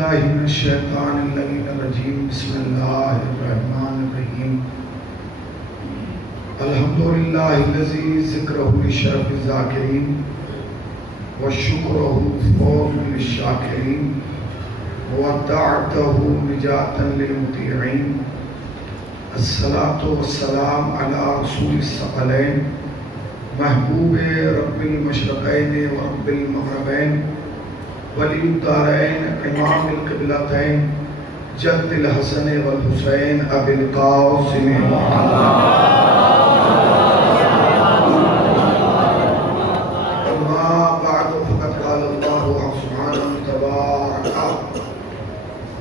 باللہ من الشیطان اللعین الرجیم بسم اللہ الرحمن الرحیم الحمدللہ الذی ذکرہ لشرف الذاکرین وشکرہ فوق للشاکرین وطاعتہ نجاتا للمطیعین الصلاة والسلام علی رسول الثقلین محبوب رب المشرقین و رب المغربین ولی الدارین امام القبلتین جد الحسن والحسین ابی القاسم اما بعد فقد قال اللہ سبحانہ تبارک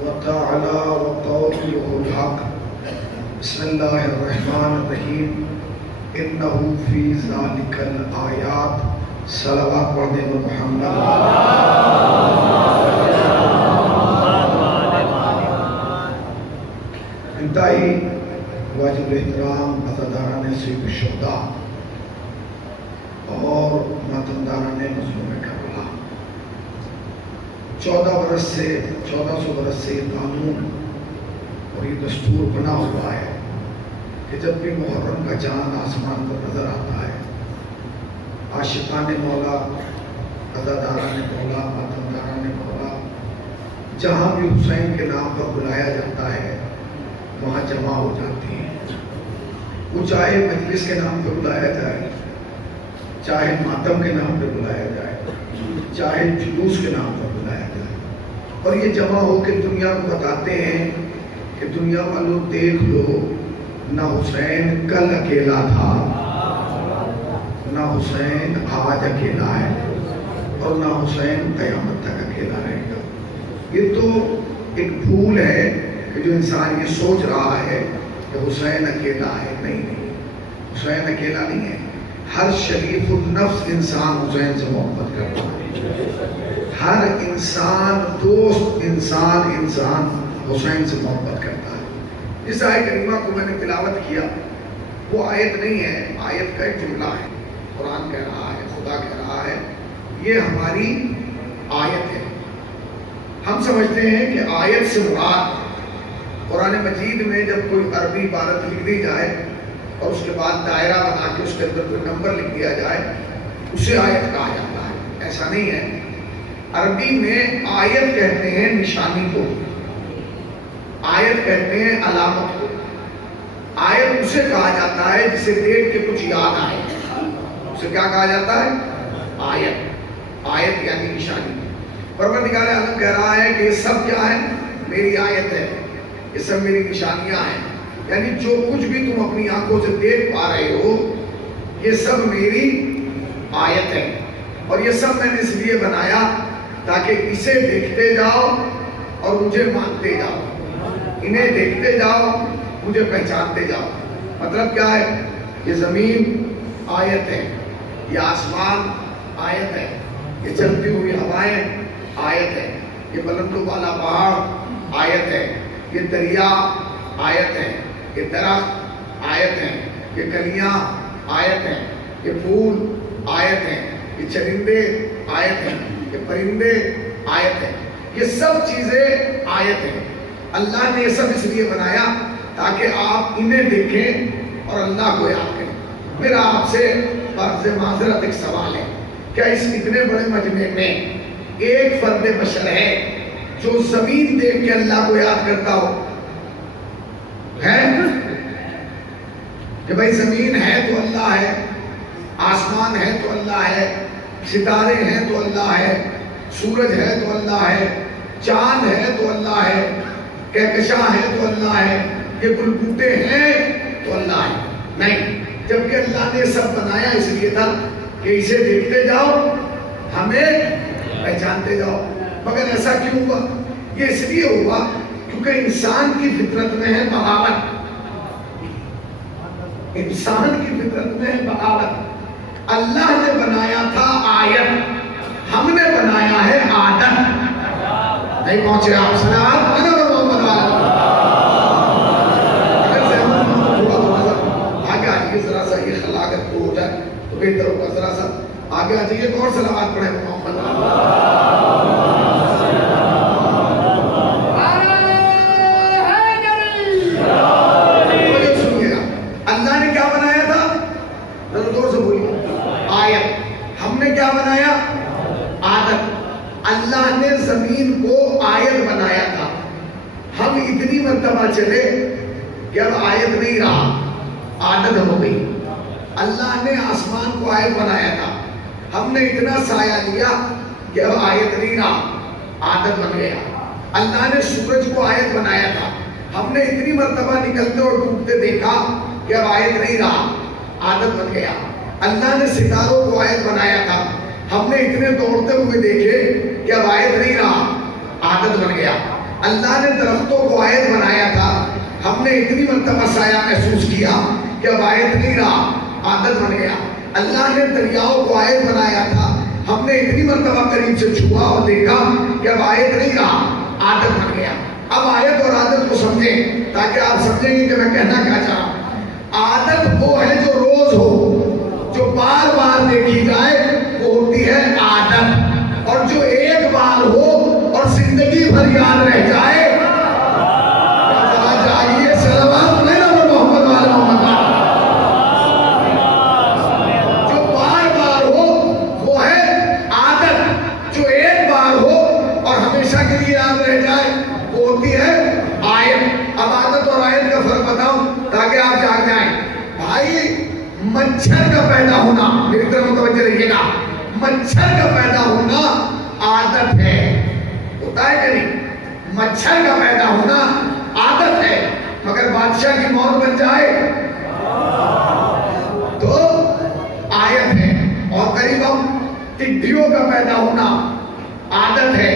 وتعالی وقوله الحق بسم اللہ الرحمن الرحیم انہو فی ذالک الآیات صلوات پڑھ دیں محمد انتہائی واجب احترام عزاداران سید الشہداء اور ماتمداران مظلوم کربلا 1400 برس سے یہ قانون اور یہ دستور بنا ہوا ہے کہ جب بھی محرم کا چاند آسمان پر نظر آتا ہے عاشقان مولا عزاداران مولا ماتمداران مولا جہاں بھی حسین کے نام پر بلایا جاتا ہے وہاں جمع ہو جاتی ہیں. وہ چاہے مجلس کے نام پر بلایا جائے، چاہے ماتم کے نام پر بلایا جائے، چاہے جلوس کے نام پر بلایا جائے، اور یہ جمع ہو کے دنیا کو بتاتے ہیں کہ دنیا والوں دیکھ لو، نہ حسین کل اکیلا تھا، نہ حسین آج اکیلا ہے، اور نہ حسین قیامت تک اکیلا رہے گا. یہ تو ایک بھول ہے کہ جو انسان یہ سوچ رہا ہے کہ حسین اکیلا ہے. نہیں، حسین اکیلا نہیں ہے. ہر شریف النفس انسان حسین سے محبت کرتا ہے. ہر انسان دوست انسان حسین سے محبت کرتا ہے. اس آیت کریمہ کو میں نے تلاوت کیا، وہ آیت نہیں ہے، آیت کا ایک جملہ ہے. قرآن کہہ رہا ہے، خدا کہہ رہا ہے، یہ ہماری آیت ہے. ہم سمجھتے ہیں کہ آیت سے مراد قرآن مجید میں جب کوئی عربی عبارت لکھ دی جائے اور اس کے بعد دائرہ بنا کے اس کے اندر کوئی نمبر لکھ دیا جائے اسے آیت کہا جاتا ہے. ایسا نہیں ہے. عربی میں آیت کہتے ہیں نشانی کو، آیت کہتے ہیں علامت کو. آیت اسے کہا جاتا ہے جسے دیکھ کے کچھ یاد آئے. اسے کیا کہا جاتا ہے؟ آیت. آیت یعنی نشانی. پروردگار عالم کہہ رہا ہے کہ یہ سب کیا ہے؟ میری آیت ہے، یہ سب میری نشانیاں ہیں. یعنی جو کچھ بھی تم اپنی آنکھوں سے دیکھ پا رہے ہو یہ سب میری آیت ہے. اور یہ سب میں نے اس لیے بنایا تاکہ اسے دیکھتے جاؤ اور مجھے مانتے جاؤ. انہیں دیکھتے جاؤ، مجھے پہچانتے جاؤ. مطلب کیا ہے؟ یہ زمین آیت ہے، یہ آسمان آیت ہے، یہ چلتی ہوئی ہوائیں آیت ہے، یہ بلندوں والا پہاڑ آیت ہے، یہ دریا آیت ہے، یہ درخت آیت ہے، یہ کلیاں آیت ہیں، یہ پھول آیت ہیں، یہ چرندے آیت ہیں، یہ پرندے آیت ہیں. یہ سب چیزیں آیت ہیں. اللہ نے یہ سب اس لیے بنایا تاکہ آپ انہیں دیکھیں اور اللہ کو یاد کریں. میرا آپ سے فرض معذرت ایک سوال ہے، کیا اس اتنے بڑے مجمع میں ایک فرد بشر ہے جو زمین دیکھ کے اللہ کو یاد کرتا ہو؟ ہے کہ بھائی زمین ہے تو اللہ ہے، آسمان ہے تو اللہ ہے، ستارے ہیں تو اللہ ہے، سورج ہے تو اللہ ہے، چاند ہے تو اللہ ہے، کہکشاں ہے تو اللہ ہے، یہ گل بوٹے ہیں تو اللہ ہے؟ نہیں. جبکہ اللہ نے سب بنایا اس لیے تھا کہ اسے دیکھتے جاؤ، ہمیں پہچانتے جاؤ. مگر ایسا کیوں ہوا؟ یہ اس لیے ہوا کیونکہ انسان کی فطرت میں ہے بغاوت. انسان کی فطرت میں ہے بغاوت. اللہ نے بنایا تھا آیت، ہم نے بنایا ہے عادت. نہیں پہنچے آپ سلام ذرا سا یہ خلاقت کو ہو جائے تو بہتر ہوگا. ذرا سا آگے آ جائیے. کون صلوات پڑھے محمد نے زمین کو آیت بنایا تھا. ہم اتنی مرتبہ چلے کہ اب آیت نہیں رہا، عادت ہو گئی. اللہ نے آسمان کو آیت بنایا تھا، ہم نے اتنا سایہ لیا کہ اب آیت نہیں رہا، عادت بن گیا. اللہ نے سورج کو آیت بنایا تھا، ہم نے اتنی مرتبہ نکلتے اور ڈوبتے دیکھا کہ اب آیت نہیں رہا، عادت بن گیا. اللہ نے ستاروں کو آیت بنایا تھا، ہم نے اتنے دوڑتے ہوئے دیکھے کہ اب آیت نہیں رہا، عادت بن گیا. اللہ نے درختوں کو آیت بنایا تھا، ہم نے اتنی مرتبہ سایہ محسوس کیا کہ اب آیت نہیں رہا، عادت بن گیا. اللہ نے دریاؤں کو آیت بنایا تھا، ہم نے اتنی مرتبہ قریب سے چھوا اور دیکھا کہ اب آیت نہیں رہا، عادت بن گیا. اب آیت اور عادت کو سمجھیں تاکہ آپ سمجھیں گے کہ میں کہنا کیا چاہ رہا ہوں. عادت وہ ہے جو روز ہو، جو بار بار دیکھی جائے، وہ ہوتی ہے عادت. اور جو ایک بار ہو اور زندگی بھر یاد رہ جائے، چاہیے سلوات نہیں نہ محمد والے محمد. جو بار بار ہو وہ ہے عادت، جو ایک بار ہو اور ہمیشہ کے لیے یاد رہ جائے وہ ہوتی ہے آیت. اب عادت اور آیت کا فرق بتاؤں تاکہ آپ جاگ جائیں. بھائی مچھر کا پیدا ہونا، میری طرف متوجہ رہیے گا، مچھر کا پیدا ہونا عادت ہے، ہوتا ہے کہ نہیں؟ مچھر کا پیدا ہونا عادت ہے، مگر بادشاہ کی موت بن جائے تو آیت ہے. اور قریب ہم ٹڈیوں کا پیدا ہونا عادت ہے،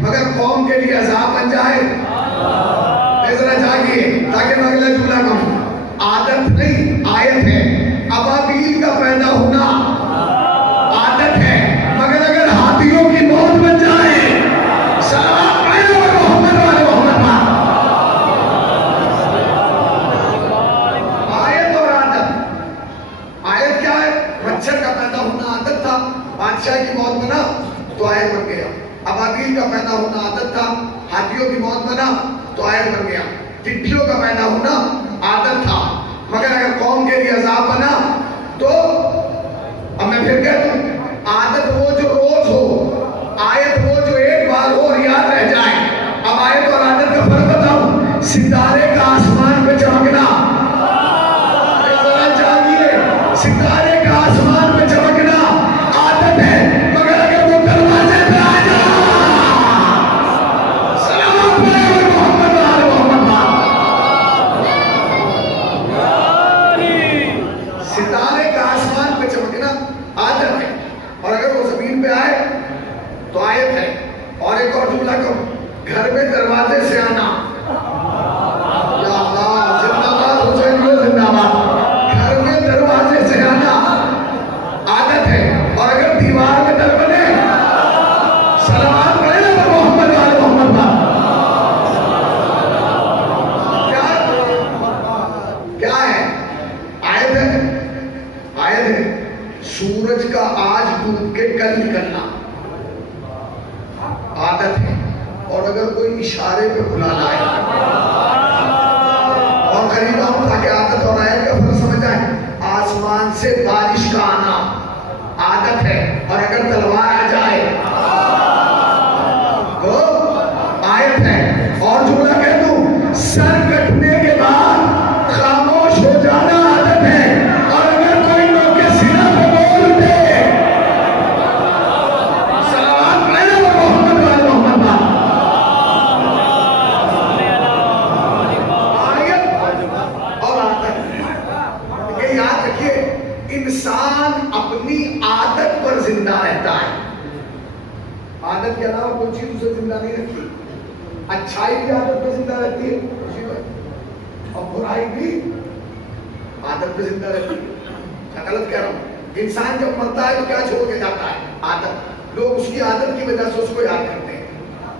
مگر قوم کے لیے عذاب بن جائے. ذرا جاگیے تاکہ میں اگلا جملہ کہوں. عادت نہیں، آیت ہے. ابابیل کا پیدا ہونا عادت ہے، مگر اگر ہاتھیوں کی موت بن جائے، سلام علیکم محمد والے محمد. آیت اور عادت. آیت کیا ہے؟ مچھر کا پیدا ہونا عادت تھا، بادشاہ کی موت بنا تو آیت بن گیا. ابابیل کا پیدا ہونا عادت تھا، ہاتھیوں کی موت بنا تو آیت بن گیا. ٹڈیوں کا پیدا ہونا عادت تھا، مگر اگر قوم کے لیے عذاب بنا تو اب میں پھر کہتا ہوں، عادت وہ جو روز ہو، آیت وہ جو ایک بار ہو اور یاد رہ جائے. اب آیت اور عادت کا فرق بتاؤں. ستارے کا آسمان پہ چمکنا، ذرا جاگیے، ستارے کا آسمان پہ چمکنا عادت ہے، مگر اگر وہ دروازے پہ آ جائے، سلام علیکم محمد والے محمد. ستارے کا آسمان پہ چمکنا عادت ہے، اور اگر وہ زمین پہ آئے تو آیت ہے. اور ایک اور جملہ کہوں، گھر میں دروازے سے آنا، یا اللہ زندہ باد حسین کو زندہ باد. گھر میں دروازے سے آنا عادت ہے، اور اگر دیوار میں در بنے، سلام علیکم محمد والے محمد. کیا ہے؟ آیت ہے. آیت ہے سورج کا آج ڈوب کے کل نکلنا عادت ہے. اور اگر کوئی اشارے پہ بلا لائے، اور قریب آؤں تاکہ عادت اور آیت کا فرق سمجھ آئے. آسمان سے بارش کا آنا عادت ہے، اور اگر تلوار آ جائے تو آیت ہے. اور جملہ کہہ دوں، سر کٹنے کے بعد خاموش ہو جانا عادت ہے، اور اگر کوئی موقع سینہ پہ بول دے، سلام علیکم محمد والے محمد. آیت اور عادت، یہ یاد رکھیے، انسان اپنی عادت پر زندہ رہتا ہے. عادت کے علاوہ کوئی چیز اسے زندہ نہیں رکھتی. اچھائی بھی عادت پہ زندہ رہتی ہے، اور برائی بھی عادت پہ زندہ رہتی ہے. کیا غلط کہہ رہا ہوں؟ انسان جب مرتا ہے تو کیا چھوڑ کے جاتا ہے؟ عادت. لوگ اس کی عادت کی وجہ سے اس کو یاد کرتے ہیں.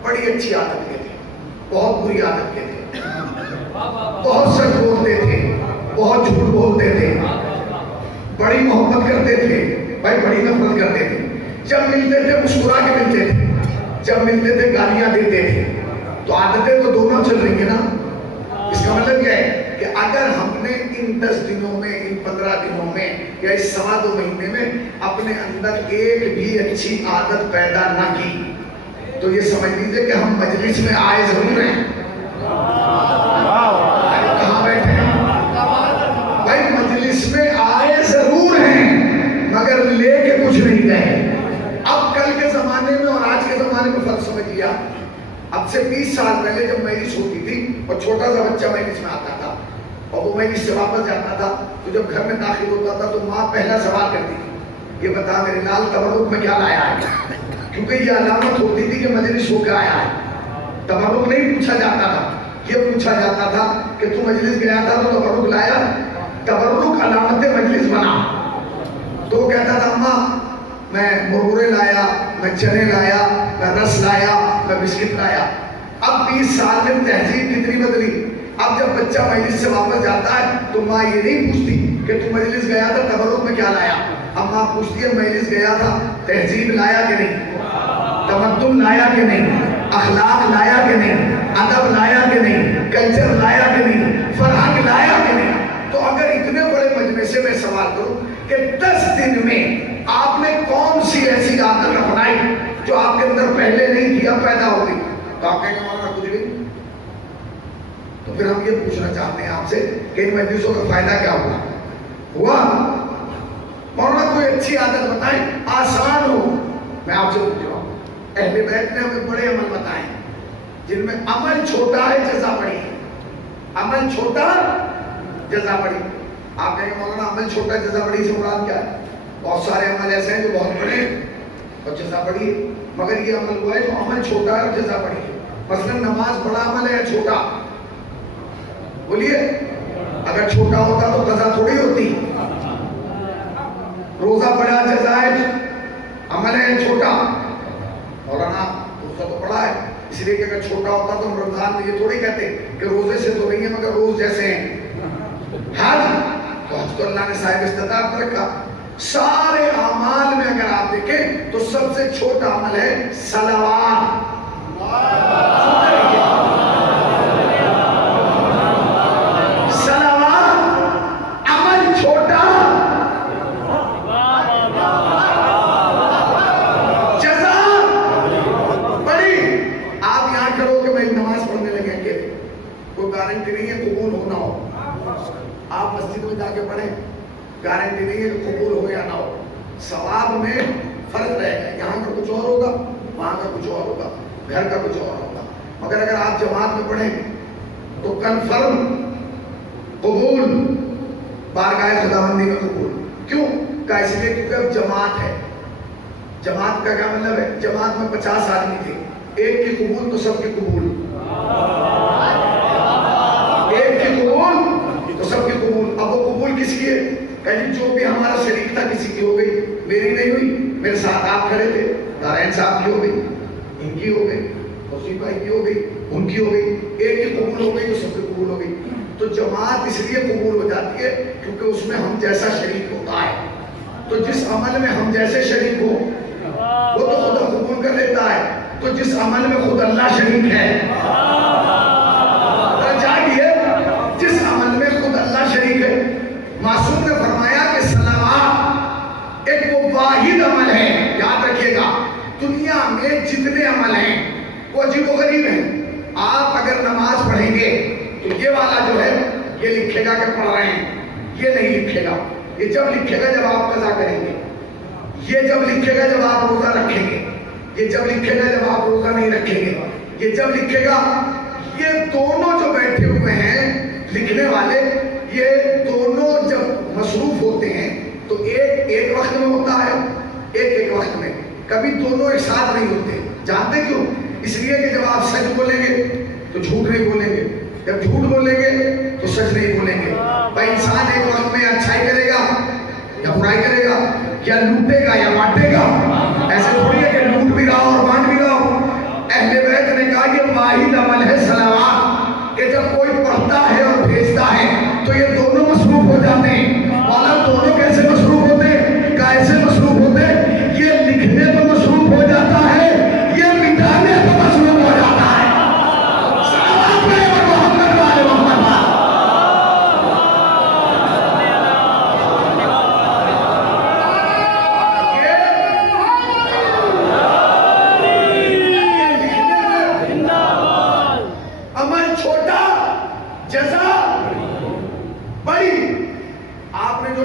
بڑی اچھی عادت کے تھے، بہت بری عادت کے تھے، بہت سچ بولتے تھے، بہت جھوٹ بولتے تھے، بڑی محبت کرتے تھے، بھائی بڑی نفرت کرتے تھے. جب ملتے تھے مسکرا کے ملتے تھے، جب ملتے تھے گالیاں دیتے تھے. تو عادتیں تو دونوں چل رہی ہیں نا. اس کا مطلب کیا ہے کہ اگر ہم نے ان 10 دنوں میں، ان 15 دنوں میں، یا اس 2.25 مہینے میں اپنے اندر ایک بھی اچھی عادت پیدا نہ کی تو یہ سمجھ لیجیے کہ ہم مجلس میں آئے ضرور ہیں. کہاں بیٹھے ہیں بھائی؟ مجلس میں آئے ضرور ہیں مگر لے کے کچھ نہیں گئے. اب کل کے زمانے میں اور آج کے زمانے میں فرق سمجھ لیا. اب سے 20 سال پہلے جب مجلس ہوتی تھی اور چھوٹا سا بچہ مجلس میں آتا تھا اور وہ مجلس سے واپس جاتا تھا تو جب گھر میں داخل ہوتا تھا تو ماں پہلا سوال کرتی تھی، یہ بتا میرے لال تبرک میں کیا لایا ہے؟ کیونکہ یہ علامت ہوتی تھی کہ مجلس ہو کے آیا ہے. تبرک نہیں پوچھا جاتا تھا، یہ پوچھا جاتا تھا کہ تو مجلس گیا تھا تو تبرک لایا؟ تبرک علامت مجلس بنا. تو وہ کہتا تھا اماں میں مرمرے لایا، میں چنے لایا، میں رس لایا، میں بسکٹ لایا. اب 20 سال میں تہذیب کتنی بدلی. اب جب بچہ مجلس سے واپس جاتا ہے تو ماں یہ نہیں پوچھتی کہ تو مجلس گیا تھا تبرک میں کیا لایا. اب ماں پوچھتی ہے مجلس گیا تھا تہذیب لایا کہ نہیں، تمدن لایا کہ نہیں، اخلاق لایا کہ نہیں، ادب لایا کہ نہیں، کلچر لایا کہ نہیں، فرہنگ لایا کہ نہیں. تو اگر اتنے بڑے مجمع سے میں سوال کروں کہ 10 دن میں آپ نے کون سی ایسی عادت اپنائی جو آپ کے اندر پہلے نہیں کیا پیدا ہو گئی، تو آپ کہیں گے مولانا کچھ بھی. تو پھر ہم یہ پوچھنا چاہتے ہیں آپ سے کہ ان مجلسوں کا فائدہ کیا ہوا؟ مولانا کوئی اچھی عادت بتائیں آسان ہو. میں آپ سے پوچھ رہا ہوں، اہل بیت نے ہمیں بڑے عمل بتائے جن میں عمل چھوٹا ہے جزا بڑی ہے. عمل چھوٹا جزا بڑی. آپ کہیں گے مولانا عمل چھوٹا جزا بڑی سے مراد کیا ہے؟ بہت سارے عمل ایسے ہیں جو بہت بڑے ہیں اور جزا بڑی ہے، مگر یہ عمل وہ ہے جو عمل چھوٹا ہے اور جزا بڑی ہے. مثلا نماز بڑا عمل ہے یا چھوٹا؟ بولیے. اگر چھوٹا ہوتا تو قضا تھوڑی ہوتی. روزہ بڑا جزائر عمل ہے چھوٹا؟ مولانا روزہ تو بڑا ہے، اس لیے کہ اگر چھوٹا ہوتا تو ہم رمضان میں یہ تھوڑی کہتے کہ روزے سے تو نہیں ہے مگر روز جیسے ہیں. حج تو حج تو اللہ نے صاحب استطاعت رکھا. سارے اعمال میں اگر آپ دیکھیں تو سب سے چھوٹا عمل ہے صلوات. گارنٹی نہیں ہے قبول ہونا ہو. آپ مسجد میں جا کے پڑھیں، گارنٹی نہیں ہے کہ قبول ہو یا نہ ہو. ثواب میں فرق رہے گا، یہاں کا کچھ اور ہوگا، وہاں کا کچھ اور ہوگا، گھر کا کچھ اور ہوگا. مگر اگر آپ جماعت میں پڑھیں تو کنفرم قبول، بارگاہ خداوندی میں قبول. کیوں کہ اس لیے کیونکہ اب جماعت ہے. جماعت کا کیا مطلب ہے؟ جماعت میں 50 آدمی تھے، ایک کی قبول تو سب کی قبول، ایک کی قبول تو سب کی قبول. اب وہ قبول کس کی ہے؟ کہ جو بھی ہمارا شریک تھا کسی کی ہو گئی، میری نہیں ہوئی. میرے ساتھ آپ کھڑے تھے، نارائن صاحب کی ہو گئی، ان کی ہو گئی، حسین بھائی کی ہو گئی، ان کی ہو گئی. ایک کی قبول ہو گئی تو سب کی قبول ہو گئی. تو جماعت اس لیے قبول ہو جاتی ہے کیونکہ اس میں ہم جیسا شریک ہوتا ہے. تو جس عمل میں ہم جیسے شریک ہو وہ تو خدا قبول کر لیتا ہے. تو جس عمل میں خود اللہ شریک ہے، جس عمل میں خود اللہ شریک ہے. معصوم نے فرمایا کہ صلوات ایک وہ واحد عمل ہے، یاد رکھیے گا دنیا میں جتنے عمل ہیں وہ عجیب و غریب ہیں. آپ اگر نماز پڑھیں گے تو یہ والا جو ہے یہ لکھے گا کہ پڑھ رہے ہیں، یہ نہیں لکھے گا. یہ جب لکھے گا جب آپ قضا کریں گے، یہ جب لکھے گا جب آپ روزہ رکھیں گے، یہ جب لکھے گا جب آپ روزہ نہیں رکھیں گے، یہ جب لکھے گا. یہ دونوں جو بیٹھے ہوئے ہیں لکھنے والے، یہ دونوں جب مصروف ہوتے ہیں تو ایک وقت میں ہوتا ہے، ایک وقت میں. کبھی دونوں ایک ساتھ نہیں ہوتے. جانتے کیوں؟ اس لیے کہ جب آپ سچ بولیں گے تو جھوٹ نہیں بولیں گے، جب جھوٹ بولیں گے تو سچ نہیں بولیں گے. بھائی انسان ایک وقت میں اچھائی کرے گا یا برائی کرے گا، یا لوٹے گا یا بانٹے گا. ایسے تھوڑی ہے کہ لوٹ بھی رہا اور بانٹ بھی رہا. اہل بیت نے کہا یہ واحد عمل ہے صلوات، کہ جب کوئی پڑھتا ہے اور بھیجتا ہے تو یہ دونوں مصروف ہو جاتے ہیں. والا دونوں کیسے مصروف ہوتے ہیں؟ کیسے مصروف ہوتے ہیں؟ یہ لکھنے پہ مصروف ہو جاتا ہے، یہ مٹانے پہ مصروف ہو جاتا ہے. صلوات میں محمد والے محمد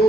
2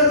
10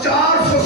400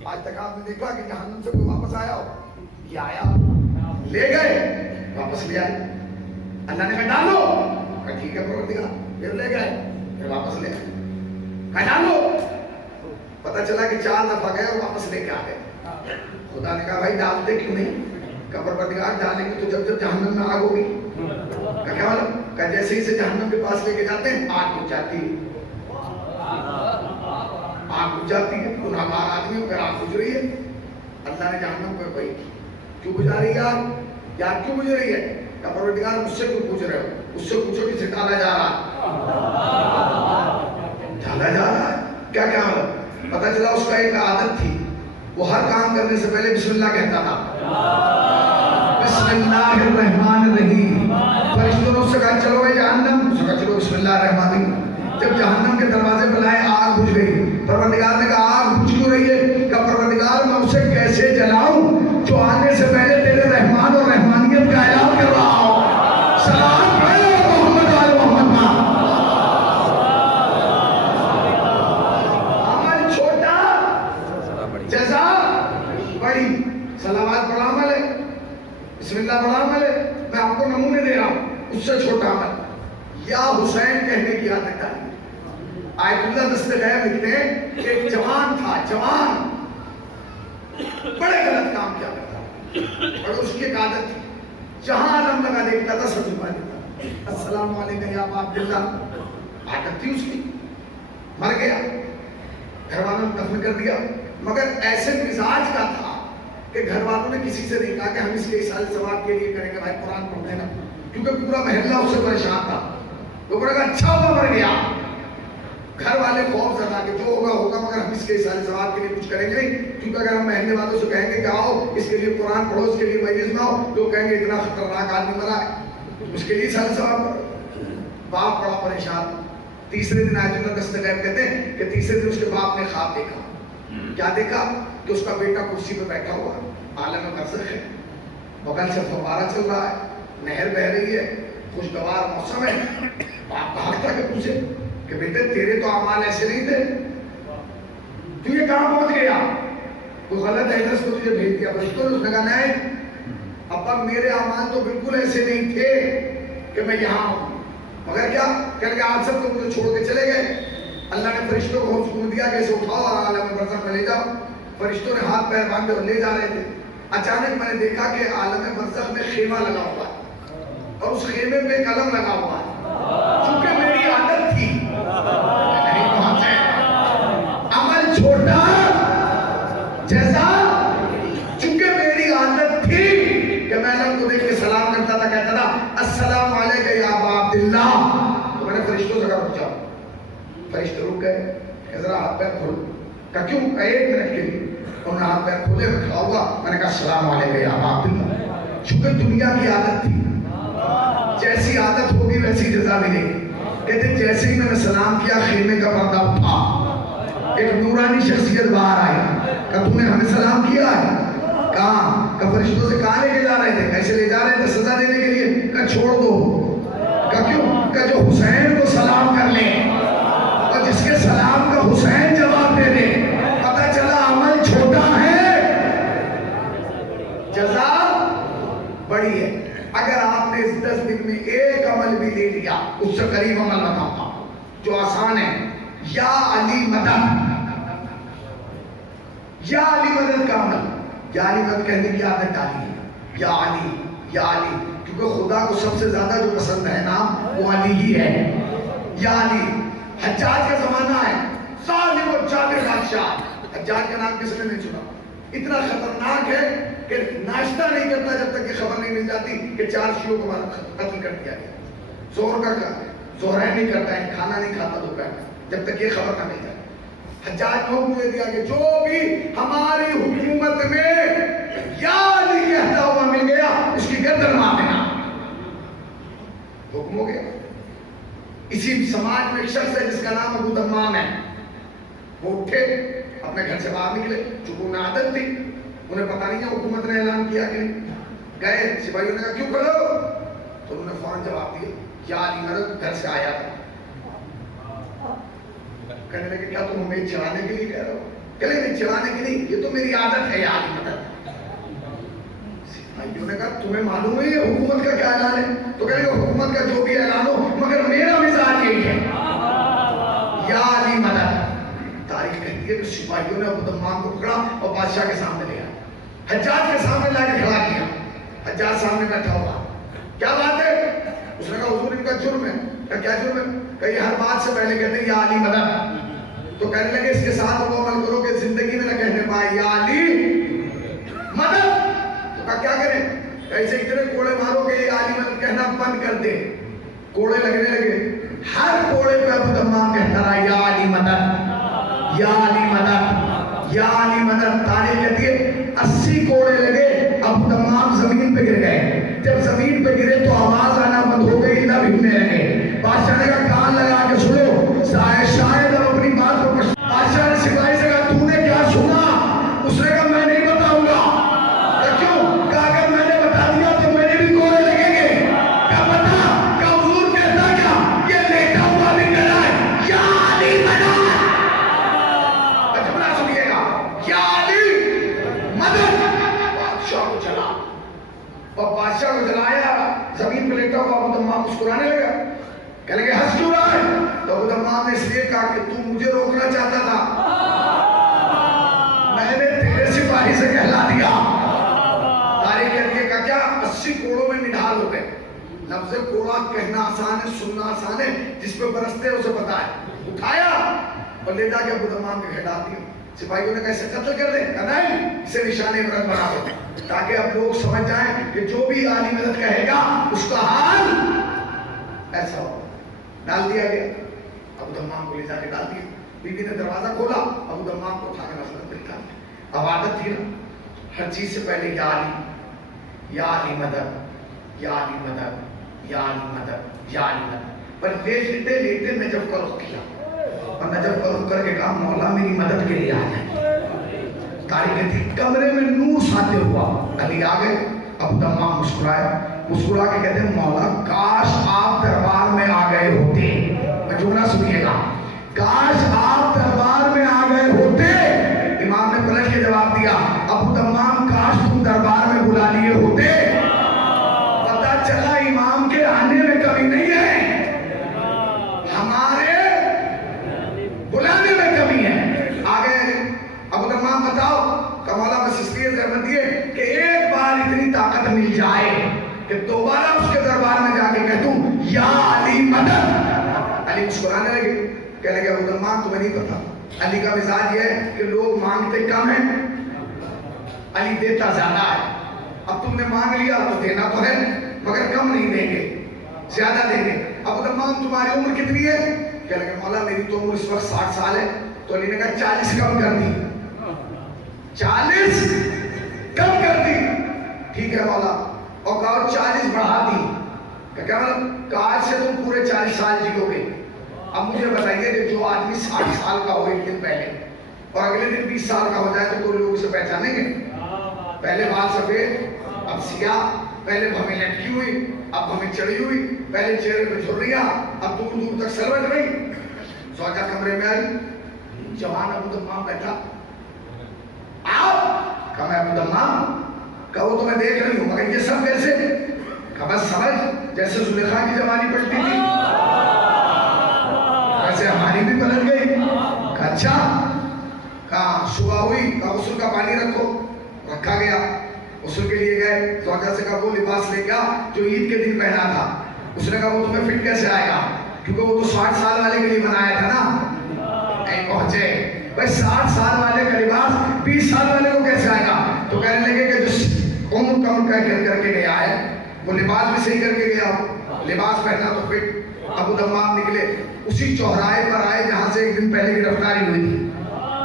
آج تک آپ نے دیکھا کہ جہنم سے کوئی واپس آیا ہو؟ یہ آیا، لے گئے، واپس لے آئے۔ اللہ نے کہا ڈالو، کہا ٹھیک ہے پروردگار، پھر لے گئے، پھر واپس لے آئے۔ کہا ڈالو، پتہ چلا کہ 4 دفعہ گئے اور واپس لے کے آ گئے۔ خدا نے کہا بھائی ڈالتے کیوں نہیں؟ کہا پروردگار ڈالیں گے تو جب جہنم میں آگ ہوگی۔ کہا کیا مطلب؟ کہا جیسے ہی سے جہنم کے پاس لے کے جاتے ہیں آگ بجھ جاتی ہے، آگ بجھ جاتی ہے، گناہگار آدمی پھر آگ بجھ رہی ہے۔ اللہ نے جہنم کو بھائی کیوں بجھا رہی ہے آگ؟ یا کیوں بجھ رہی ہے؟ کہا پروردگار مجھ سے کیوں پوچھ رہے ہو؟ اس سے پوچھو کسے ڈالا جا رہا ہے، ڈالا جا رہا ہے۔ کیا کیا مطلب؟ پتہ چلا اس کا ایک عادت تھی، وہ ہر کام کرنے سے پہلے بسم اللہ کہتا تھا، بسم اللہ الرحمن الرحیم۔ فرشتوں نے اس سے کہا چلو اے جہنم، اس نے کہا چلو بسم اللہ الرحمن الرحیم۔ جب جہنم کے دروازے پر لائے آگ بجھ گئی۔ پروردگار نے کہا آگ بجھ کیوں رہی ہے؟ کہ پروردگار میں اسے کیسے جلاؤں جو آنے سے پہلے تیرے رحمان اور رحمانیت کا اعلان کر رہا ہو۔ سلام پڑھو محمد آل محمد۔ عمل چھوٹا، جزا بڑی۔ صلوات بڑا عمل ہے، بسم اللہ بڑا عمل ہے۔ میں آپ کو نمونے دے رہا ہوں، اس سے چھوٹا عمل یا حسین کہنے کی عادت ڈالی۔ آیت اللہ دستغیر لکھتے ہیں کہ ایک جوان تھا، جوان بڑے غلط کام کیا کرتا اور اس کی ایک عادت تھی، جہاں علم لگا دیکھتا تھا سب چھپا دیتا، السلام علیکم یا ابا عبداللہ، عادت تھی اس کی۔ مر گیا، گھر والوں نے دفن کر دیا، مگر ایسے مزاج کا تھا کہ گھر والوں نے کسی سے نہیں کہا کہ ہم اس کے اصال ثواب کے لیے کریں گے، بھائی قرآن پڑھ دینا، کیونکہ پورا محلہ اس سے پریشان تھا۔ تو کہا اچھا ہوا مر گیا۔ گھر والے خوف زدہ کہ جو ہوگا ہوگا مگر ہم اس کے اصال ثواب کے لیے کچھ کریں گے، کیونکہ اگر ہم محلے والوں سے کہیں گے کہ آؤ اس کے لیے قرآن پڑھو، اس کے لیے مجلس میں آؤ، تو کہیں گے اتنا خطرناک آدمی مرا ہے، اس کے لیے اصال ثواب کرو۔ باپ بڑا پریشان۔ تیسرے دن آیت اللہ دستغیر کہتے ہیں کہ تیسرے دن اس کے باپ نے خواب دیکھا۔ کیا دیکھا؟ کہ اس کا بیٹا کرسی پہ بیٹھا ہوا، عالم برزخ ہے، بغل سے فوارہ چل رہا ہے، نہر بہ رہی ہے، خوشگوار موسم ہے۔ باپ بھاگتا کہ پوچھے کہ بیٹے تیرے تو اعمال ایسے نہیں تھے، تو یہ کہاں پہنچ گیا؟ کوئی غلط ایڈریس کو تجھے بھیج دیا؟ فرشتوں نے اس نے کہا نہیں ابا میرے اعمال تو بالکل ایسے نہیں تھے کہ میں یہاں ہوں، مگر کیا کہہ کہ آپ سب تو مجھے چھوڑ کے چلے گئے۔ اللہ نے فرشتوں کو حکم دیا کہ اسے اٹھاؤ اور عالم برزخ میں لے جاؤ۔ فرشتوں نے ہاتھ پیر باندھے اور لے جا رہے تھے۔ اچانک میں نے دیکھا کہ عالم برزخ میں خیمہ لگا ہوا ہے اور اس خیمے پہ قلم لگا ہوا ہے، چونکہ میری عادت تھی عمل چھوٹا جیسا، چونکہ میری عادت تھی کہ میں نے ان کو دیکھ کے سلام کرتا تھا، کہتا تھا السلام علیکم یا ابا عبداللہ، تو میں نے فرشتوں سے کہا رک جاؤ۔ فرشتے رک گئے کہ ذرا ہاتھ پیر کھول، کہا کیوں؟ 1 منٹ کے لیے۔ انہوں نے ہاتھ پیر کھولے، میں کھڑا ہوا، میں نے کہا السلام علیکم یا ابا عبداللہ، چونکہ دنیا کی عادت تھی، جیسی عادت ہوگی ویسی جزا ملے گی۔ کہتے ہیں جیسے ہی میں نے سلام کیا خیمے کا پردہ اٹھا، ایک نورانی شخصیت باہر آئی، کہا تم نے ہمیں سلام کیا ہے؟ کہاں؟ کہا فرشتوں سے کہاں لے کے جا رہے تھے؟ ایسے لے جا رہے تھے سزا دینے کے لیے؟ کہا چھوڑ دو۔ کہا کیوں؟ کہا جو حسین کو سلام کر لے اور جس کے سلام کا حسین جواب دے دے، پتہ چلا عمل چھوٹا ہے، جزا بڑی ہے۔ اگر آپ نے اس 10 دن میں ایک عمل بھی لے لیا، اس سے قریب عمل بتاؤں گا جو آسان ہے، یا علی مدد، یا علی مدد کا عمل، یا علی مدد کہنے کی عادت ڈالی ہے، یا علی، یا علی، کیونکہ خدا کو سب سے زیادہ جو پسند ہے نام وہ علی ہی ہے۔ یا علی، حجاج کا زمانہ ہے، ظالم و جابر بادشاہ، حجاج کا نام کس نے نہیں سنا؟ اتنا خطرناک ہے کہ ناشتہ نہیں کرتا جب تک کہ خبر نہیں مل جاتی کہ 4 شیعوں کو قتل کر دیا گیا۔ زہر کا زہرین نہیں کرتا ہے، کھانا نہیں کھاتا دوپہر میں جب تک یہ خبر نہ مل جائے۔ حجاج کو حکم دے دیا کہ جو بھی ہماری حکومت میں یا علی کہتا ہوا مل گیا اس کی گردن مار دینا۔ حکم ہو گیا۔ اسی سماج میں ایک شخص ہے جس کا نام ابو دمام ہے، وہ اٹھے اپنے گھر سے باہر نکلے، چونکہ انہیں عادت تھی، انہیں پتہ نہیں ہے حکومت نے اعلان کیا کہ نہیں، گئے سپاہیوں نے کہا کیوں کرو؟ تو انہوں نے فوراً جواب دیا یا علی مرد گھر سے آیا تھا۔ کہنے لگے کیا تم ہمیں چڑھانے کے لیے کہہ رہے ہو؟ کہ نہیں چلانے کی نہیں، یہ تو میری عادت ہے یا علی مدد. سپاہیوں نے کہا تمہیں معلوم ہے یہ حکومت کا کیا اعلان ہے؟ تو کہنے کہ حکومت کا جو بھی اعلان ہو مگر میرا مزاج یہی ہے یا علی مدد. تاریخ کہتی ہے کہ سپاہیوں نے ابو دمام کو پکڑا اور بادشاہ کے سامنے لے آیا، حجاج کے سامنے لا کے کھڑا کیا. حجاج سامنے بیٹھا ہوا، کیا بات ہے؟ اس نے کہا حضور ان کا جرم ہے. کہا کیا جرم ہے؟ کہ یہ ہر بات سے پہلے کہتے ہیں یا علی مدد. تو کہنے لگے اس کے ساتھ وہ عمل کرو کہ زندگی میں نہ کہنے پائے یا علی مدد. تو کہا کیا کریں؟ ایسے اتنے کوڑے مارو کہ یہ علی مدد کہنا بند کر دے. کوڑے لگنے لگے، ہر کوڑے پہ ابو دمام کہتا رہا یا علی مدد یا علی مدد یا علی مدد. تاریخ کہتی ہے 80 کوڑے لگے، ابو دمام زمین پہ گر گئے. جب زمین پہ گرے تو آواز آنا بند ہو گئی، لب ہلنے لگے. بادشاہ نے کہا کان لگا کے سنو، شاید اب اپنی بات کو. بادشاہ نے سپاہی سے کہا تو نے کیا سنا؟ اس نے کہا میں نہیں بتاؤں گا. کیوں؟ کہا اگر میں نے بتا دیا تو میرے بھی کوڑے لگیں گے. کیا بتا؟ کہا حضور کہتا کیا یہ لیٹا ہوا بھی کہہ رہا ہے یا علی مدد. اچھا سنیے گا، یا علی مدد. بادشاہ کو چلا، اور بادشاہ کو جلایا، زمین پہ لیٹا ہوا ابو دمام مسکرانے لگا. کہنے لگے ہنس کیوں رہا ہے؟ تو ابو دمام نے اس لیے کہا کہ تو مجھے روکنا چاہتا تھا، میں نے تیرے سپاہی سے کہلا دیا. تاریخ کہتی ہے کہ کیا 80 کوڑوں میں نڈھال ہو گئے. لفظ کوڑا کہنا آسان ہے، سننا آسان ہے، جس پہ برستے ہیں اسے پتا ہے. اٹھایا اور لے جا کے ابو دمام کے ہٹا دیا. سپاہیوں نے کہا اسے قتل کر دیں. کہا نہیں، اسے نشان عبرت بنا دو تاکہ اب لوگ سمجھ جائیں کہ جو بھی علی مدد کہے گا اس کا حال ایسا ہو. ڈال دیا گیا، ابو دمام کو لے جا کے ڈال دیا. بی بی نے دروازہ کھولا، ابو دمام کو اٹھا کے نفرت میں ڈال دیا. اب عادت تھی نا ہر چیز سے پہلے یا علی مدد یا علی مدد یا علی مدد یا علی مدد. پر لیٹے لیٹے نجف کا رخ کیا اور نجف کا رخ کر کے کہا مولا میری مدد کے لیے آ جائے. تاریخ تھی کمرے میں نور ساتے ہوا علی آ گئے. ابو دمام مسکرائے، مسکرا کے کہتے ہیں مولا کاش آپ دربار میں آ گئے ہوتے. جملہ سنیے گا، کاش آپ دربار میں آ گئے ہوتے. امام نے پلٹ کے جواب دیا ابو دمام کاش تم دربار میں بلا لیے ہوتے. پتا چلا امام کے آنے میں کمی نہیں ہے، ہمارے بلانے میں کمی ہے. آ گئے ابو دمام بتاؤ. مولا بس اس لیے زحمت دیے کہ ایک بار اتنی طاقت مل جائے کہ دوبارہ اس کے دربار میں جا کے کہہ دوں یا علی مدد. علی مسکرانے لگے، کہنے لگے ابو دمام تمہیں نہیں پتا علی کا مزاج یہ ہے کہ لوگ مانگتے کم ہیں، علی دیتا زیادہ ہے. اب تم نے مانگ لیا تو دینا تو ہے مگر کم نہیں دیں گے، زیادہ دیں گے. ابو دمام تمہاری عمر کتنی ہے؟ کہنے لگے مولا میری تو عمر اس وقت 60 سال ہے. تو علی نے کہا 40 کم کر دی. 40 کم کر دی. ٹھیک ہے مولا. اور کہا 40 بڑھا دی. کیا مطلب؟ آج سے تم پورے 40 سال جیو گے. اب مجھے بتائیے کہ جو آدمی 60 سال کا ہو ایک دن پہلے اور اگلے دن 20 سال کا ہو جائے تو کوئی لوگ اسے پہچانیں گے؟ پہلے بال سفید اب سیاہ، پہلے ہمیں لٹکی ہوئی اب ہمیں چڑھی ہوئی، پہلے چہرے پہ جھریاں اب دور دور تک سلوٹ رہی. زوجہ کمرے میں آئی، جوان ابو دمام بیٹھا. آپ کہا میں ابو دمام. کہا وہ تو میں دیکھ رہی ہوں مگر یہ سب کیسے؟ کہا بس سمجھ جیسے زلیخا کی جوانی پلٹی تھی ویسے ہماری بھی پلٹ گئی. کہا اچھا. کہا صبح ہوئی، کہا غسل کا پانی رکھو. رکھا گیا، غسل کے لیے گئے. زوجہ سے کہا وہ لباس لے گیا جو عید کے دن پہنا تھا. اس نے کہا وہ تمہیں فٹ کیسے آئے گا کیونکہ وہ تو 60 سال والے کے لیے بنایا تھا نا. نہیں پہنچے بھائی 60 سال والے کا لباس 20 سال والے کو کیسے آئے گا؟ تو کہنے لگے کہ جو عمر کم کر کے گیا ہے وہ لباس بھی صحیح کر کے گیا ہو. لباس پہنا تو فٹ. ابو دمام نکلے، اسی چوراہے پر آئے جہاں سے ایک دن پہلے گرفتاری ہوئی تھی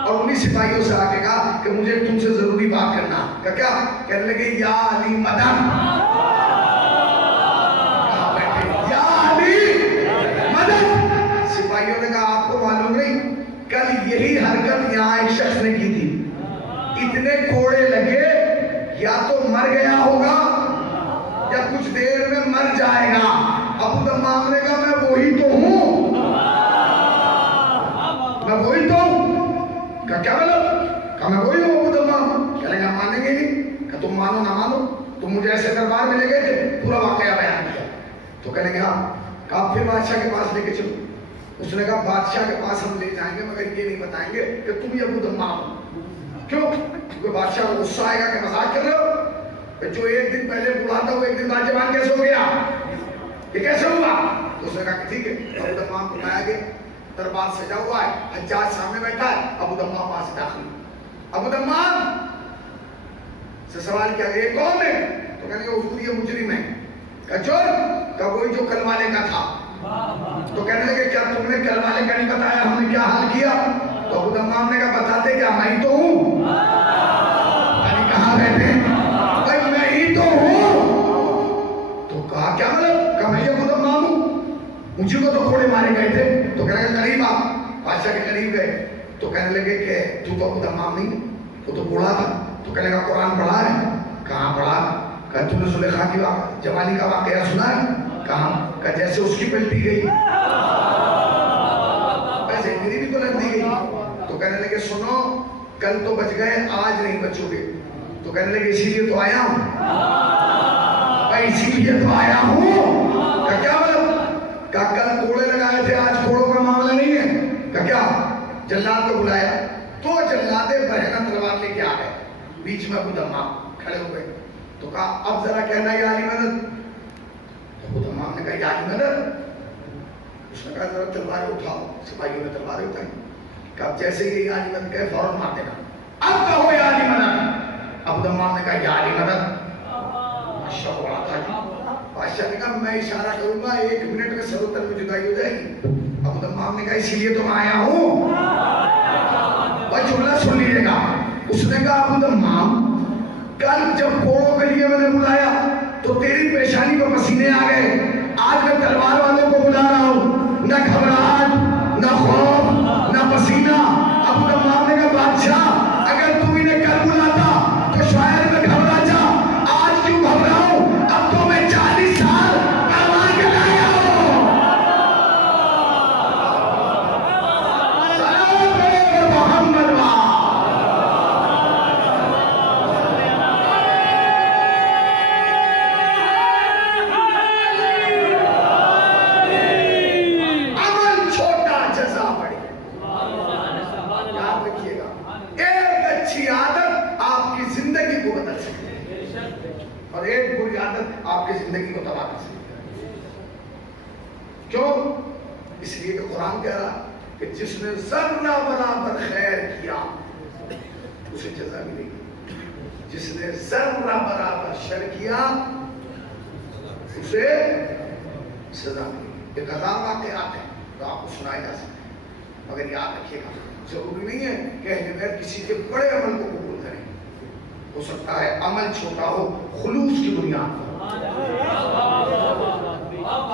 اور انہی سپاہیوں سے آ کے کہا کہ مجھے تم سے ضروری بات کرنا. کہ کیا؟ کہنے لگے یا علی مدد. یا علی مدد. سپاہیوں نے کہا آپ کو معلوم نہیں کل یہی حرکت یہاں ایک شخص نے کی تھی، اتنے کوڑے لگے یا تو مر گیا ہوگا یا کچھ دیر میں مر جائے گا. ابو دمام نے کہا میں وہی تو ہوں، میں وہی تو ہوں. کیا مطلب؟ کہ تم مانو نہ مانو، تم مجھے ایسے دربار میں لے گئے تھے، پورا واقعہ بیان کیا. تو کہنے گا کہا پھر بادشاہ کے پاس لے کے چلو. اس نے کہا بادشاہ کے پاس ہم لے جائیں گے مگر یہ نہیں بتائیں گے کہ تم ابو دمام ہو. کیوں؟ کیونکہ بادشاہ کو غصہ آئے گا کہ مذاق کر رہے ہو، کہ جو ایک دن پہلے بولا تھا وہ ایک دن بعد جوان کیسے ہو گیا، یہ کیسے ہوا؟ تو اس نے کہا کہ ٹھیک ہے. ابو دمام کو لایا گیا، دربار سجا ہوا ہے، حجاج سامنے بیٹھا ہے، ابو دمام وہاں سے داخل. ابو دمام سے سوال کیا کہ یہ کون ہے؟ تو کہنے کہ حضور یہ مجرم ہے. کہا چور؟ کہا وہی جو کل والے کا تھا. تو کہنے لگے کیا تم نے کل والے کا نہیں بتایا ہم نے کیا حال کیا؟ تو ابو دمام نے کہا بتاتے کیا، میں ہی تو ہوں. یعنی کہاں رہتے ہیں بھائی، میں ہی تو ہوں. تو کہا کیا مطلب؟ کہا میں ابو دمام ہوں، مجھے کو تو کوڑے مارے گئے تھے. تو کہنے لگے قریب آپ بادشاہ کے قریب گئے. تو کہنے لگے کہ تو ابو دمام نہیں، وہ تو بوڑھا تھا. تو کہنے لگا قرآن پڑھا ہے؟ کہاں پڑھا؟ کہا تم نے زلیخا کی جوانی کا واقعہ سنا ہے؟ کہاں؟ کہا جیسے اس کی پلٹی گئی ویسے میری بھی پلٹ دی گئی. تو کہنے لگے سنو کل تو بچ گئے آج نہیں بچو گے. تو کہنے لگے اسی لیے تو آیا ہوں بھائی، اسی لیے تو آیا ہوں. کہا کیا مطلب؟ کہا کل کوڑے لگائے تھے آج کوڑوں کا معاملہ نہیں ہے. کہا کیا؟ جلاد کو بلایا تو جلاد برہنہ تلوار لے کے آ گئے، بیچ میں ابو دمام کھڑے ہوئے. تو کہا اب ذرا کہنا یا علی مدد. تو ابو دمام نے کہا یا علی مدد. اس نے کہا ذرا تلواریں اٹھاؤ. سپاہیوں نے تلواریں اٹھائی. کہا جیسے یہ یا علی مدد کہے فوراً مار دینا. اب کہو یا علی مدد. ابو دمام نے کہا یا علی مدد. بادشاہ بڑا تھا. بادشاہ نے کہا میں اشارہ کروں گا 1 منٹ میں سر و تن میں جدائی ہو جائے گی. ابو دمام نے کہا اسی لیے تو میں آیا ہوں. بھائی جملہ سن لیجیے گا. اس نے کہا ابو دمام کل جب کوڑوں کے لیے میں نے بلایا تو تیری پیشانی پر پسینے آ گئے. آج میں تلوار والوں کو بلا رہا ہوں، نہ گھبراہٹ نہ خوف نہ پسینہ. ابو دمام نے کہا بادشاہ اگر تم انہیں کل بلاتا تو شاید میں گھبرا جا. آج کیوں گھبراؤں؟ اب تو میں 40 سال کروا کے لایا ہوں. سلام محمد آپ کی زندگی کو تباہ کر سکتے ہیں. کیوں؟ اس لیے کہ قرآن کہہ رہا کہ جس نے ذرہ برابر خیر کیا اسے جزا ملے گی، جس نے ذرہ برابر شر کیا اسے سزا ملے گی. ایک ہزار واقعات ہیں تو آپ کو سنائے جا سکتے، مگر یاد رکھیے گا ضروری نہیں ہے کہ اہل بیت کسی کے بڑے عمل کو قبول کریں. ہو سکتا ہے عمل چھوٹا ہو خلوص کی بنیاد پر.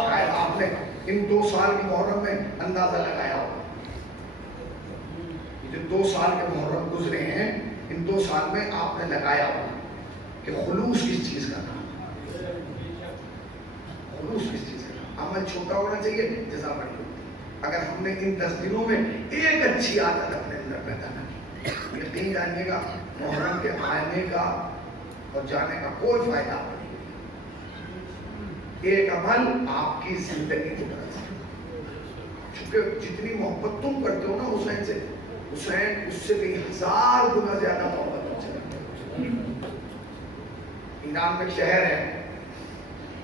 شاید آپ نے ان 2 سال کے محرم میں اندازہ لگایا ہوگا. یہ جو 2 سال کے محرم گزرے ہیں ان 2 سال میں آپ نے لگایا ہوگا کہ خلوص کس چیز کا نام، خلوص کس چیز کا نام. عمل چھوٹا ہونا چاہیے، جزا بڑی ہوتی. اگر ہم نے ان 10 دنوں میں ایک اچھی عادت اپنے اندر پیدا نہ کی، یقین جانیے گا محرم کے آنے کا اور جانے کا کوئی فائدہ نہیں. ایک عمل آپ کی زندگی کو بدل سکتا ہے. چونکہ جتنی محبت تم کرتے ہو نا حسین سے، حسین اس سے بھی 1000 گنا زیادہ محبت تم سے کرتے ہیں. ایران میں ایک شہر ہے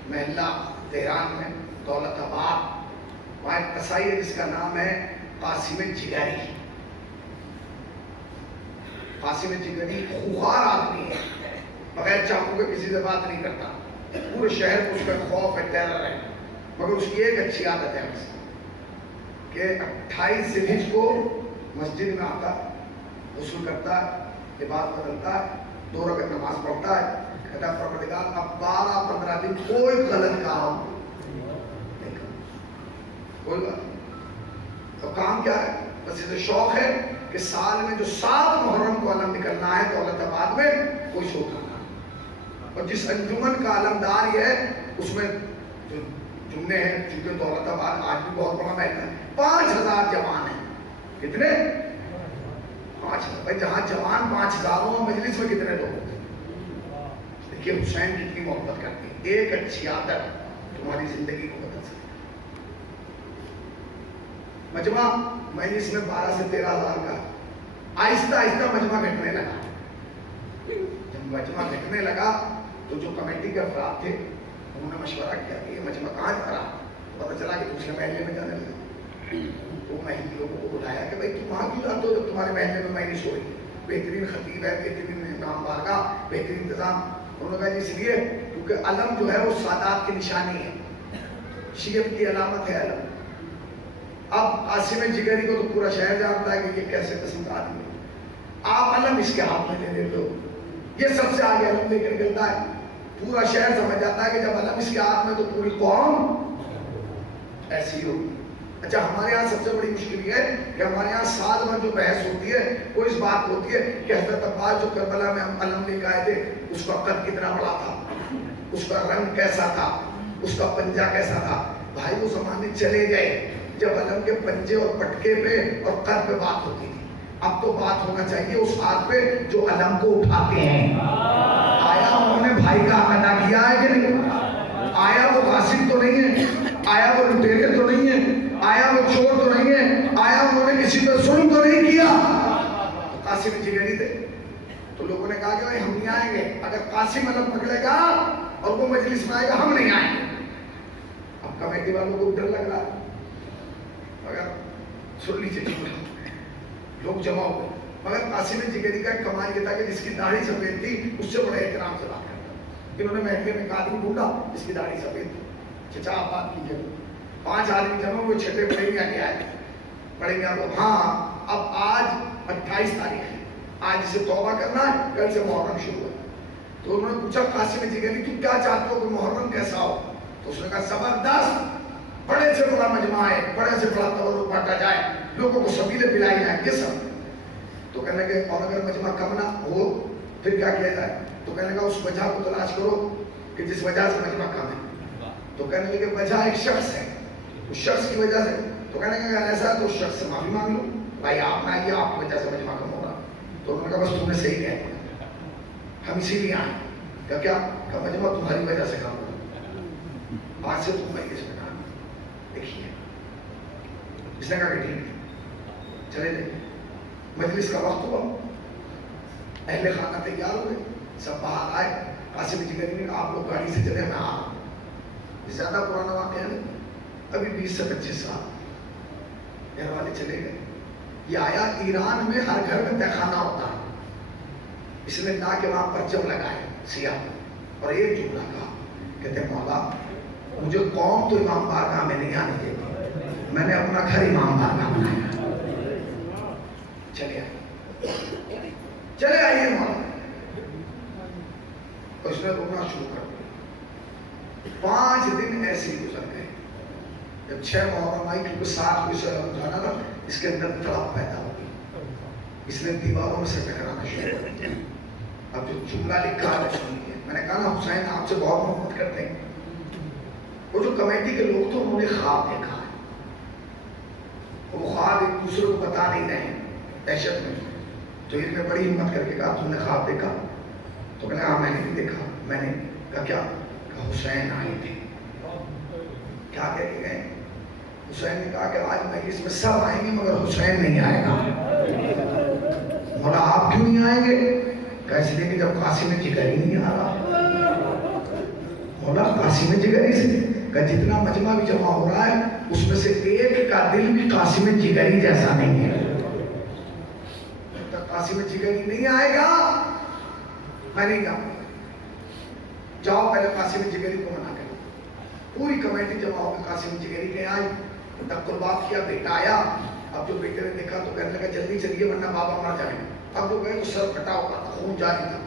محلہ تہران میں دولت آباد، وہاں ایک قصائی ہے جس کا نام ہے قاسم جگری. قاسم جگری خوخار آدمی ہے، بغیر چاقو کے کسی سے بات نہیں کرتا. پورے شہر کو اس کا خوف ہے، ٹیرر ہے. مگر اس کی ایک اچھی عادت ہے کہ 28 ذی الحجہ کو مسجد میں آتا ہے، غسل کرتا ہے، لباس بدلتا ہے، 2 رکعت نماز پڑھتا ہے، کہتا ہے پروردگار اب 12-15 دن کوئی غلط کام نہیں کرنا، کوئی بات نہیں. تو کام کیا ہے؟ بس اسے شوق ہے کہ سال میں جو 7 محرم کو علم نکلنا ہے دولت آباد میں کوئی شو کرنا. اور جس انجمن کا علمدار یہ ہے اس میں جو جملے ہیں، چونکہ دولت آباد آج بھی بہت بڑا محل ہے، 5000 جوان ہیں. کتنے؟ 5000. بھائی جہاں جوان 5000 ہوں مجلس میں کتنے لوگ ہوتے ہیں؟ کہ حسین کتنی محبت کرتے ہیں. ایک اچھی عادت تمہاری زندگی کو بدل سکتی ہے. مجمع مجلس میں 12 سے 13,000 کا آہستہ آہستہ مجمع گھٹنے لگا. جب مجمع گھٹنے لگا تو جو کمیٹی کے افراد تھے انہوں نے مشورہ کیا کہ یہ مجمع کہاں جا رہا. پتہ چلا کہ دوسرے محلے میں جانے لگا. تو محلے لوگوں کو بلایا کہ بھائی تم وہاں کیوں جاتے ہو جب تمہارے محلے میں مجلس ہو رہی ہے, بہترین خطیب ہے, بہترین امام بارگاہ, بہترین انتظام. انہوں نے کہا اس لیے کیونکہ علم جو ہے وہ سادات کی نشانی ہے, شیعت کی علامت ہے علم. اب قاسم جگری کو تو پورا شہر جانتا ہے کہ یہ کیسے قسم کا آدمی ہے. آپ علم اس کے ہاتھ میں لے لیتے ہو, یہ سب سے آگے علم لے کے نکلتا ہے. پورا شہر سمجھ جاتا ہے کہ جب علم اس کے ہاتھ میں تو پوری قوم ایسی ہوگی. اچھا ہمارے یہاں سب سے بڑی مشکل یہ ہے کہ ہمارے یہاں سال میں جو بحث ہوتی ہے وہ اس بات ہوتی ہے کہ حضرت عباس جو کربلا میں ہم علم لے کے آئے تھے اس کا قد کتنا بڑا تھا, اس کا رنگ کیسا تھا, اس کا پنجہ کیسا تھا. بھائی وہ زمانے چلے گئے جب علم کے پنجے اور پٹکے پہ اور قد پہ بات ہوتی تھی. اب تو بات ہونا چاہیے اس ہاتھ پہ جو علم کو اٹھاتے ہیں. آیا انہوں نے بھائی کا ادا کیا ہے کہ نہیں؟ آیا وہ غاصب تو نہیں ہے, آیا وہ لٹیرے تو نہیں ہے, آیا وہ چور تو نہیں ہے, آیا انہوں نے کسی پہ ظلم تو نہیں کیا. تو قاسم جگری تھے. تو لوگوں نے کہا کہ بھائی ہم نہیں آئیں گے. اگر قاسم علم پکڑے گا اور وہ مجلس میں آئے گا ہم نہیں آئیں گے. اب کمیٹی والوں کو ڈر لگ رہا ہے. مگر سن لیجیے لوگ جمع ہو گئے. مگر قاسم جگری کا ایک کمال یہ تھا کہ جس کی داڑھی سفید تھی اس سے بڑے احترام سے بات کرتا. انہوں نے محکمے میں ایک آدمی ڈھونڈا جس کی داڑھی سفید تھی. چچا آپ بات کیجیے. 5 آدمی جمع ہوئے, چھٹے پڑے گیا آگے آئے. پڑے گیا لوگ ہاں اب آج 28 تاریخ ہے, آج سے توبہ کرنا ہے, کل سے محرم شروع ہے. تو انہوں نے پوچھا قاسم جگری تم کیا چاہتے ہو کہ محرم کیسا ہو؟ تو اس نے کہا زبردست, بڑے سے بڑا مجمع ہے, بڑے سے بڑا تورک بانٹا جائے, لوگوں کو سبیلیں پلائی جائیں, یہ سب. تو کہنے لگے اور اگر مجمع کم نہ ہو پھر کیا کیا جائے؟ تو کہنے لگا اس وجہ کو تلاش کرو کہ جس وجہ سے مجمع کم ہے. تو کہنے لگے وجہ ایک شخص ہے, اس شخص کی وجہ سے. تو کہنے لگا اگر ایسا ہے تو اس شخص سے معافی مانگ لو, بھائی آپ نہ آئیے, آپ کی وجہ سے مجمع کم ہوگا. تو انہوں نے کہا بس تم نے صحیح کہہ دیا, ہم اسی لیے آئے. کہا کیا؟ کہ مجمع تمہاری وجہ سے کم ہوگا, آج سے تم مجلس میں آنا. دیکھیے اس نے کہا کہ ٹھیک چلے جائیں. مجلس کا وقت ہوا, اہل خانہ تیار ہوئے, سب باہر آئے. قاسم جگری نے کہا آپ لوگ گاڑی سے چلے, میں آ رہا ہوں. زیادہ پرانا واقعہ نہیں, ابھی 20 سے 25 سال. گھر والے چلے گئے. یہ آیا ایران میں ہر گھر میں تہخانہ ہوتا ہے. اس نے لا کے وہاں پرچم لگائے سیاہ, اور ایک جملہ کہا, کہتے ہیں مولا مجھے قوم تو امام بارگاہ میں نہیں آنے دیتی, میں نے اپنا گھر امام بارگاہ بنایا. چلے آئیے مولا. اس نے رونا شروع کر دیا. 5 دن ایسے ہی گزر گئے. جب 6 محرم آئی, کیونکہ 7 کو اسے رمضان تھا, اس کے اندر تڑپ پیدا ہو گئی. اس نے دیواروں میں سے ٹکرانا شروع کر دیا. اب جو جملہ لکھا ہے سنیے. میں نے کہا نا حسین آپ سے بہت محبت کرتے ہیں. وہ جو کمیٹی کے لوگ تھے انہوں نے خواب دیکھا ہے. وہ خواب ایک دوسرے کو بتا نہیں رہے ہیں, دہشت میں. تو ان نے بڑی ہمت کر کے کہا تم نے خواب دیکھا؟ تو کہا ہاں میں نے بھی دیکھا. میں نے کہا کیا؟ کہ حسین آئے تھے. کیا کہہ کے گئے؟ حسین نے کہا کہ آج مجلس میں سب آئیں گے مگر حسین نہیں آئے گا. مولا آپ کیوں نہیں آئیں گے؟ کہ اس لیے کہ جب قاسم جگری نہیں آ رہا. مولا قاسم جگری سے کہ جتنا مجمع بھی جمع ہو رہا ہے اس میں سے ایک کا دل بھی قاسم جگری جیسا نہیں ہے. قاسم جگری نہیں آئے گا میں نہیں جاؤں. جاؤ پہلے قاسم جگری کو منع کرو. پوری کمیٹی جمع ہو کے قاسم جگری کے آئی, تقربات کیا, بیٹا آیا. اب جو بیٹے نے دیکھا تو کہنے لگا جلدی چلیے ورنہ بابا مر جائیں. اب وہ گئے تو سر پھٹا ہوا تھا, خون جاری تھا.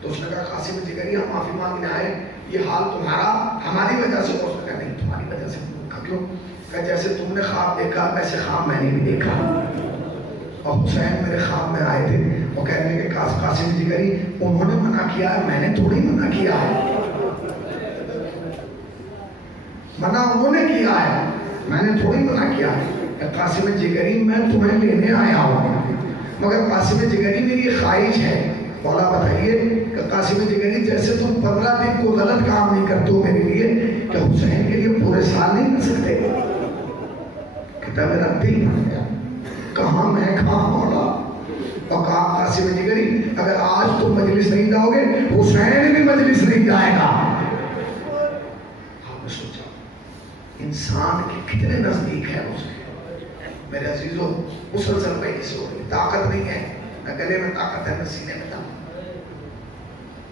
تو اس نے کہا قاسم جگری ہم معافی مانگنے آئے, یہ حال تمہارا ہماری وجہ سے ہو سکتا نہیں, تمہاری وجہ سے. کیوں؟ کہ جیسے تم نے خواب دیکھا ویسے خواب میں نے بھی دیکھا. اور حسین میرے خواب میں آئے تھے. وہ کہنے لگے قاسم جگری انہوں نے منع کیا ہے, میں نے تھوڑی منع کیا ہے. منع انہوں نے کیا ہے, میں نے تھوڑی منع کیا ہے. قاسم جگری میں تمہیں لینے آیا ہوں, مگر قاسم جگری میری خواہش ہے. مولا بتائیے چاہیے کہ قاسم جگری جیسے تم 15 دن کو غلط کام نہیں کرتے ہو میرے لیے، کہ حسین کے لیے پورے سال نہیں کر سکتے؟ کہتا میرا دل بن گیا، کہاں میں کہاں مولا۔ اور کہا قاسم جگری اگر آج تم مجلس نہیں جاؤ گے حسین بھی مجلس نہیں جائے گا۔ آپ نے سوچا انسان کے کتنے نزدیک ہے حسین۔ میرے عزیزوں مسلسل پہلے سے ہو رہی، طاقت نہیں ہے نہ گلے میں طاقت ہے نہ سینے میں طاقت،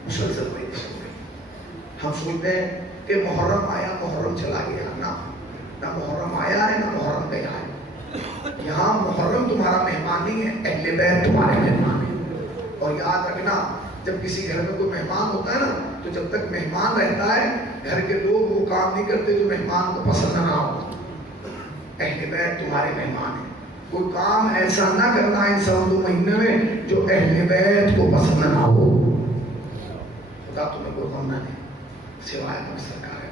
مسلسل پہلے سے ہو رہی۔ ہم سوچتے ہیں کہ محرم آیا محرم چلا گیا، نہ محرم آیا ہے نہ محرم گیا ہے۔ یہاں محرم تمہارا مہمان نہیں ہے، اہل بیت تمہارے مہمان ہیں۔ اور یاد رکھنا جب کسی گھر میں کوئی مہمان ہوتا ہے نا تو جب تک مہمان رہتا ہے گھر کے لوگ وہ کام نہیں کرتے جو مہمان کو پسند نہ ہو۔ اہل بیت تمہارے مہمان ہیں، کوئی کام ایسا نہ کرنا ان 2 مہینے میں جو اہل بیت کو پسند نہ ہو۔ خدا تمہیں کوئی غم نہ دے سوائے ہم سرکار ہے۔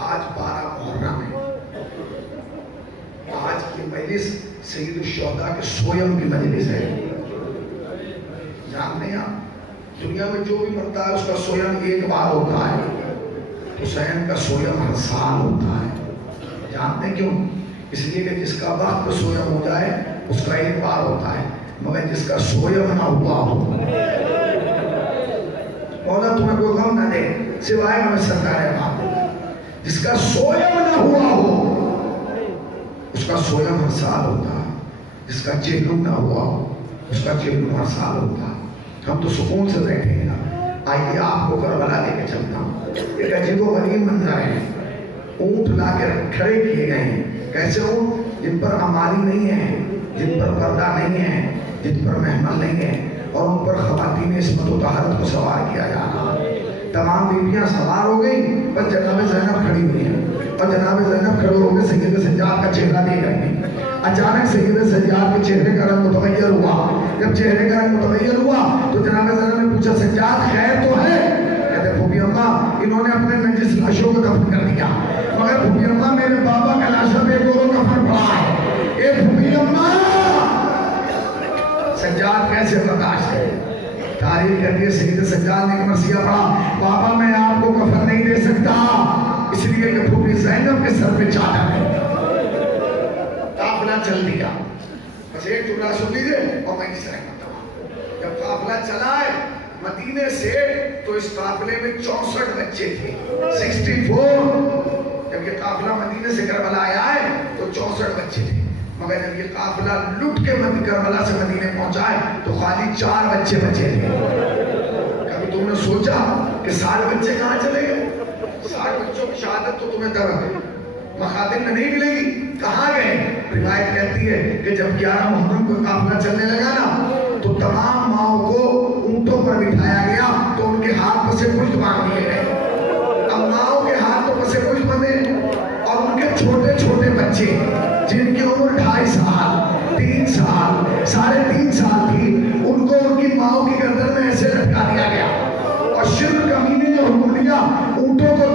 آج 12 محرم ہے، آج کی مجلس سید الشہداء کے سویم کی مجلس ہے۔ جانتے ہیں آپ دنیا میں جو بھی مرتا ہے اس کا سویم ایک بار ہوتا ہے، حسین کا سویم ہر سال ہوتا ہے۔ جانتے ہیں کیوں؟ اس لیے کہ جس کا وقت سویم ہو جائے اس کا ایک بار ہوتا ہے، مگر جس کا سویم نہ ہوا ہو مولا تمہیں کوئی غم نہ دے سوائے ہمیں سرکار بات، جس کا سویم نہ ہوا ہو اس کا سویم ہر سال ہوتا ہے، جس کا چہلم نہ ہوا ہو اس کا چہلم ہر سال ہوتا ہے۔ ہم تو سکون سے بیٹھے ہیں نا۔ آئیے آپ کو کربلا لے کے چلتا ہوں۔ ایک عجیب و غریب منظر ہے، اونٹ لا کے کھڑے کیے گئے ہیں۔ کیسے اونٹ؟ جن پر ہماری نہیں ہے، جن پر پردہ نہیں ہے، جن پر محمل نہیں ہے، اور ان پر خواتین عصمت و طہارت کو سوار کیا جا رہا ہے۔ تمام بیویاں سوار ہو گئی، بس جناب زینب کھڑی ہوئی ہیں، اور جناب زینب کھڑے ہو کے سید سجاد کا چہرہ دیکھ رہے ہیں۔ اچانک سید سجاد کے چہرے کا رنگ متغیر ہوا۔ جب چہرے کا رنگ متغیر ہوا تو جناب زینب نے پوچھا سجاد خیر تو ہے؟ کہتے پھوپھی اماں انہوں نے اپنے نجس لاشوں کو دفن کر دیا، مگر پھوپھی اماں میرے بابا کا لاشا پہ دونوں کفن پڑا ہے۔ اے پھوپھی اماں سجاد کیسے برداشت ہے؟ تاریخ کہتی ہے سید سجاد نے ایک مرثیہ پڑھا، بابا میں آپ کو کفن نہیں دے سکتا اس لیے کہ پھوپھی زینب کے سر پہ چادر ہے۔ قافلہ چل دیا، بس ایک ٹکڑا سن لیجیے اور میں اس رحمت ہوں۔ جب قافلہ چلا ہے مدینے سے تو اس قافلے میں 64 بچے تھے، 64۔ جب یہ قافلہ مدینے سے کربلا آیا ہے تو 64 بچے تھے، مگر جب یہ قافلہ لٹ کے کربلا سے مدینے پہنچا ہے تو خالی 4 بچے بچے تھے۔ کبھی تم نے سوچا کہ 60 بچے کہاں چلے گئے؟ 60 بچوں کی شہادت تو تمہیں مخاطب میں نہیں ملے گی، کہاں گئے؟ روایت کہتی ہے کہ جب 11 محرم کو قافلہ چلنے لگا نا تو تمام ماؤں کو اونٹوں پر بٹھایا گیا تو ان کے ہاتھ پسے پشت باندھ دیے گئے۔ اب ماؤں کے ہاتھ تو پسے پشت بندھے اور ان کے چھوٹے چھوٹے بچے جن کی عمر 2.5 سال 3 سال 3.5 سال تھی ان کو ان کی ماؤں کی گردن میں ایسے لٹکا دیا گیا، اور شرک کمینے نے حکم دیا اونٹوں کو